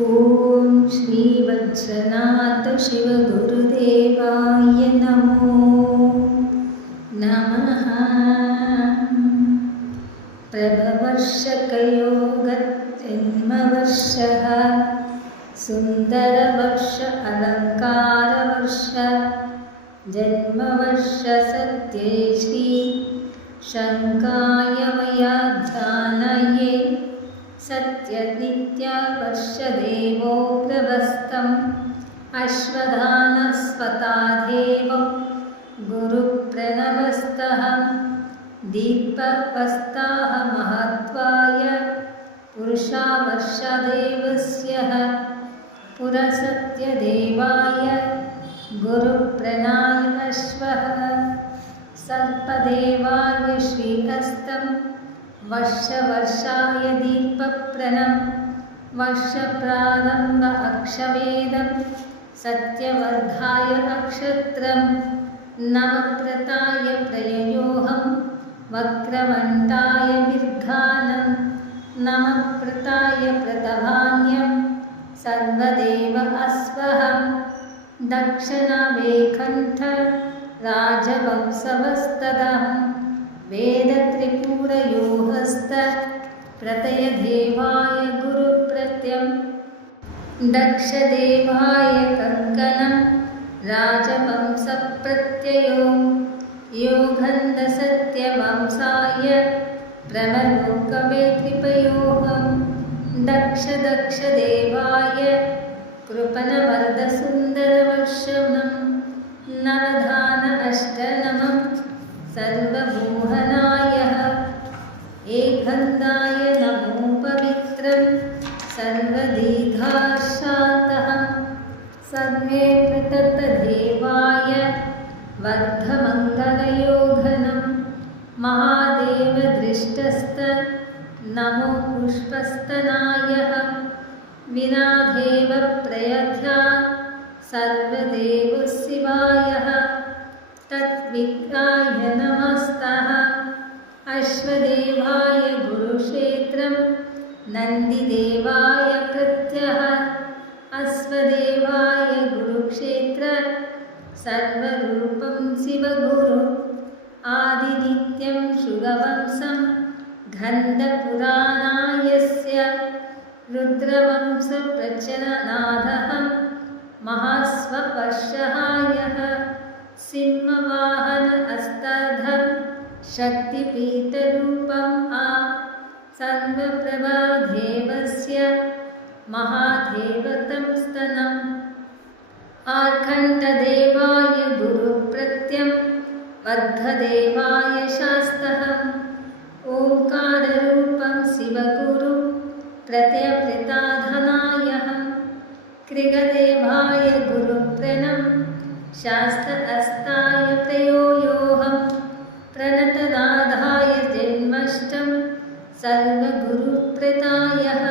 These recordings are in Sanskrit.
ॐ श्री वज्रनाथ शिवगुरुदेवाय नमो नमः। प्रभवर्षकयोगजन्मवर्षः सुन्दरवर्ष अलङ्कारवर्ष जन्मवर्ष सत्ये श्री शङ्काय वयाध्यानये सत्यनित्यवर्षदेवो प्रवस्तम् अश्वधानस्वतादेवं गुरुप्रणवस्तः दीपवस्ताः महत्वाय पुरुषावर्षदेवस्य पुरसत्यदेवाय गुरुप्रणाय अश्वः सर्पदेवाय श्रीहस्तं वर्षवर्षाय दीपप्रणं वर्षप्रारम्भ अक्षवेदं सत्यवर्धाय अक्षत्रं नवप्रताय प्रययोहं वक्रमण्डाय विर्घानं नमप्रताय प्रतभान्यं सर्वदेव अस्वहं दक्षिणवेकण्ठ राजवंशवस्तदहं वेदत्रिपुरयोहस्त प्रतयदेवाय गुरुप्रत्यं दक्षदेवाय कङ्कणं राजवंशप्रत्ययो योगन्धसत्यवंशाय प्रमलोकवेत्रिपयोहं दक्षदेवाय कृपणवरदसुन्दरवर्षनं नवधान अष्टनमं सर्वमोहनाय एकन्दाय नमो पवित्रं सर्वदीर्घाशान्तः सर्वे प्रततदेवाय वर्धमङ्गलयोघनं महादेवदृष्टस्त नमो पुष्पस्तनाय विनादेव प्रयध्या सर्वदेवशिवाय तद्विग्नाय नमस्तः अश्वदेवाय गुरुक्षेत्रं नन्दिदेवाय कृत्यः अश्वदेवाय गुरुक्षेत्र सर्वरूपं शिवगुरु आदिनित्यं शुगवंशं गन्धपुराणायस्य रुद्रवंशप्रचलनाथः महास्वपर्शहायः सिंहवाहन अस्तार्धं शक्तिपीठरूपम् सर्वप्रभादेवस्य महादेवतं स्तनम् आर्कण्ठदेवाय गुरुप्रत्यं वर्धदेवाय शास्तहम् ओङ्काररूपं शिवगुरु प्रत्यप्रताधनायहं कृगदेवाय गुरुप्रणं शास्त अस्ताय प्रयोयोहं प्रणतनादाय जन्मष्टं सर्वगुरुप्रतायः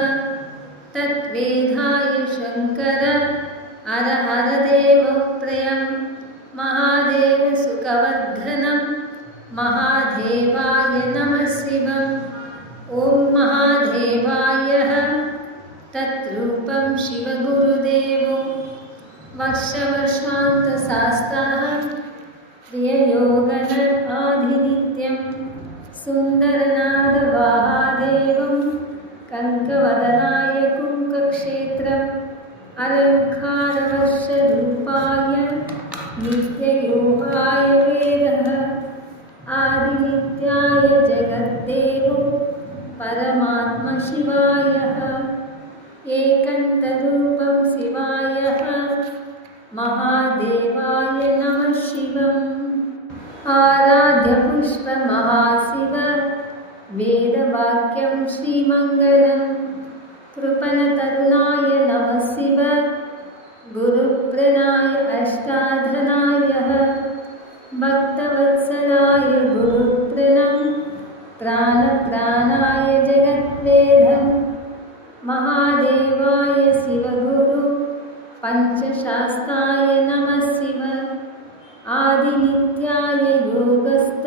तद्वेदाय शङ्कर हरदेवप्रियं महादेवसुखवर्धनं महादेवाय नमः शिवम् ॐ महादेवाय तद्रूपं शिवगुरुदेवो वर्षवर्षान्तशास्ताः प्रिययोगन आदिनित्यं सुन्दरनादवाहादेवं कङ्कवदनाय कुङ्कक्षेत्रम् अलङ्कारवर्षरूपाय नित्ययोगाय वेदः आदिनित्याय जगद्देवो परमात्मशिवायः एकन्तरूपं शिवायः महादेवाय नमः शिवम् आराध्यपुष्पमहाशिव वेदवाक्यं श्रीमङ्गलं कृपणतरुणाय नमः शिव गुरुप्रणाय अष्टाधनाय भक्तवत्सलाय गुरुप्रणं प्राणप्राणाय जगद्वेदं महादेवाय शिवगुरु पञ्चशास्ताय नमः शिव आदिनित्याय योगस्थ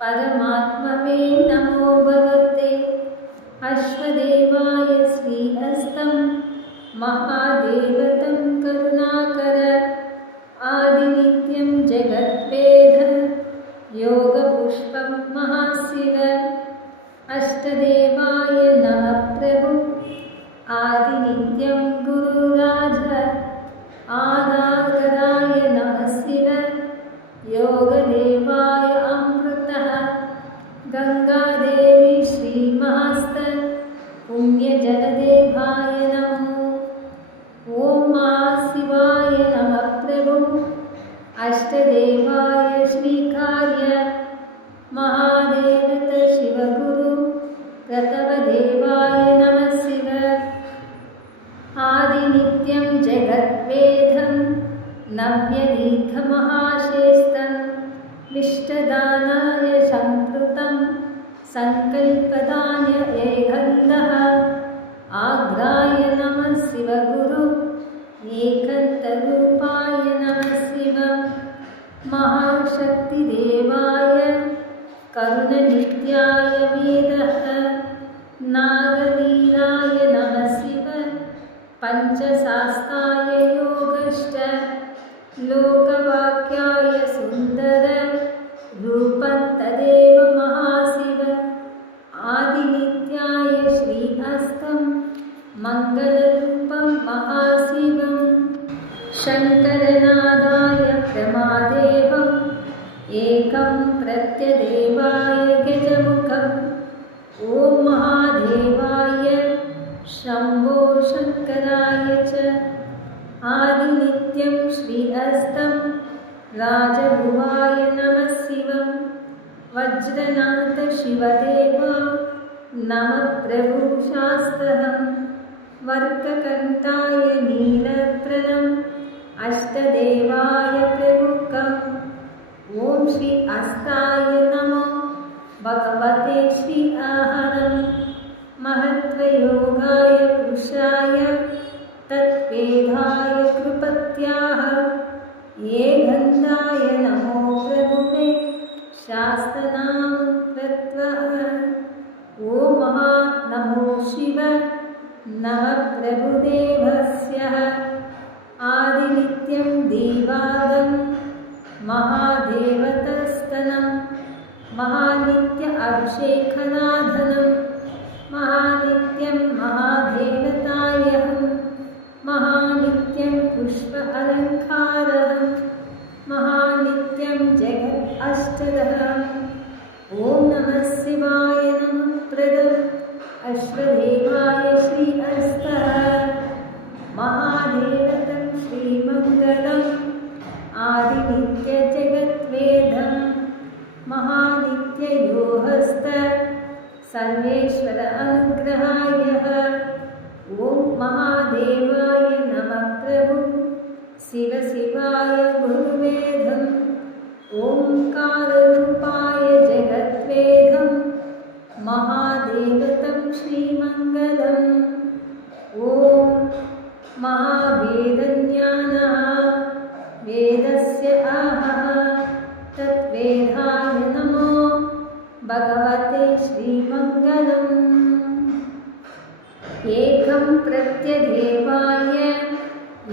परमात्मवे नमो भगवते अश्वदेवाय श्रीहस्तं महादेवतं करुणाकर आदिनित्यं जगद्वेद योगपुष्पं महाशिव अष्टदेवाय नमः प्रभु आदिनित्यं गुरुराज आदाकराय नमः शिव योगदेवाय अमृतः गंगादेवी श्रीमहस्त पुण्यजलदेवाय नमो ॐ महाशिवाय नमः प्रभु अष्टदेवाय श्रीकार्य महादेवत शिवगुरु प्रतवदेवाय नमः शिव आदिनित्यं जगद्वेदं नव्यदीर्घमहाशेस्तं विष्टदानाय संकृतं संकल्पदाय एकन्दः आग्राय नमः शिवगुरु एकन्तरूपाय नमः शिव महाशक्तिदेवाय करुणनित्याय वेदः नागलीलाय नमः शिव पञ्चशास्त्राय योगश्च लोकवाक्याय सुन्दर रूपं तदेव महाशिव आदिनित्याय श्रीहस्तं मङ्गलरूपं महाशिवं शङ्करनादाय प्रमादेवम् एकं प्रत्यदेवाय गजमुखम् ॐ महादेवाय शम्भो शङ्कराय च आदिनित्यं श्रीहस्तं राजभुवाय नमः शिवं वज्रनाथ शिवदेव नमः प्रभु शास्त्रहं वर्ककण्ठाय नीलत्रनम् अष्टदेवाय प्रमुखम् ॐ श्री अस्ताय नमो भगवते श्री आहरं महत्वयोगाय पुरुषाय तत्वेदाय कृपत्याः एकन्दाय नमो प्रभुवे शास्त्रनाम प्रत्वः ॐ महा नमो शिव नमः प्रभुदेवस्यः आदिनित्यं देवादं महादेवतस्तनं महानित्य अभिषेकनाधनं महानित्यं महादेवतायहं महानित्यं पुष्प अलङ्कारं महानित्यं जगत् अष्टदः ॐ नमः शिवाय नमः प्रदम् अश्वदेवाय श्रीहस्तः महादेवतं श्रीमङ्गलम् आदिनित्यजगद्वेदं महानित्ययोहस्त सर्वेश्वर अनुग्रहाय ॐ महादेवाय नमः प्रभु शिव शिवाय गुरुवेदम् ओंकाररूपाय जगद्वेदं महादेवतं श्रीमङ्गलम् ॐ महावेदज्ञानः वेदस्य आहः तद्वेदाय नमो भगवते श्रीमङ्गलम् एकं प्रत्यदेवाय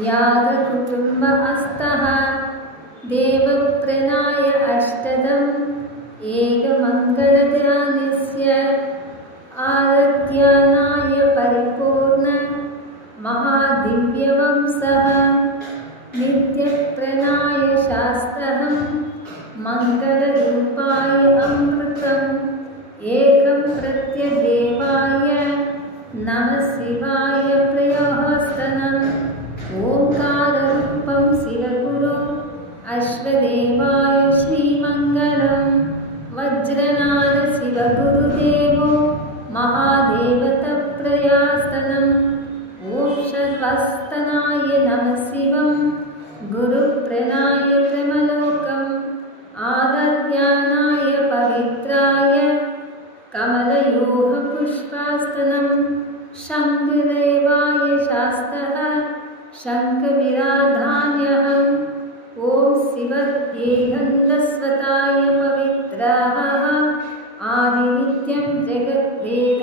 यागकुटुम्ब अस्तः देवप्रणाय अष्टदम् एकमङ्गलध्यानस्य आराध्यानाय परिपूर्ण महादिव्यवंशः नित्यप्रणाय शास्त्रहं मङ्गलरूपाय अमृतम् एकं प्रत्यदेवाय नमः शिवाय प्रयोहस्तनम् ओंकाररूपं शिवगुरो अश्वदेवाय श्रीमङ्गलम् वज्रनाद शिवगुरुदेवो महादेवतप्रयास्तनम् ॐ शर्वस्तनाय नमः शिवं गुरुप्रणाय प्रमलोकम् आदर्यानाय पवित्राय कमलयोः पुष्पास्तनम् शङ्खदेवाय शास्तः शङ्खविराधान्यहम् ॐ शिवगन्धस्वताय पवित्रः आदिनित्यं जगद्वेद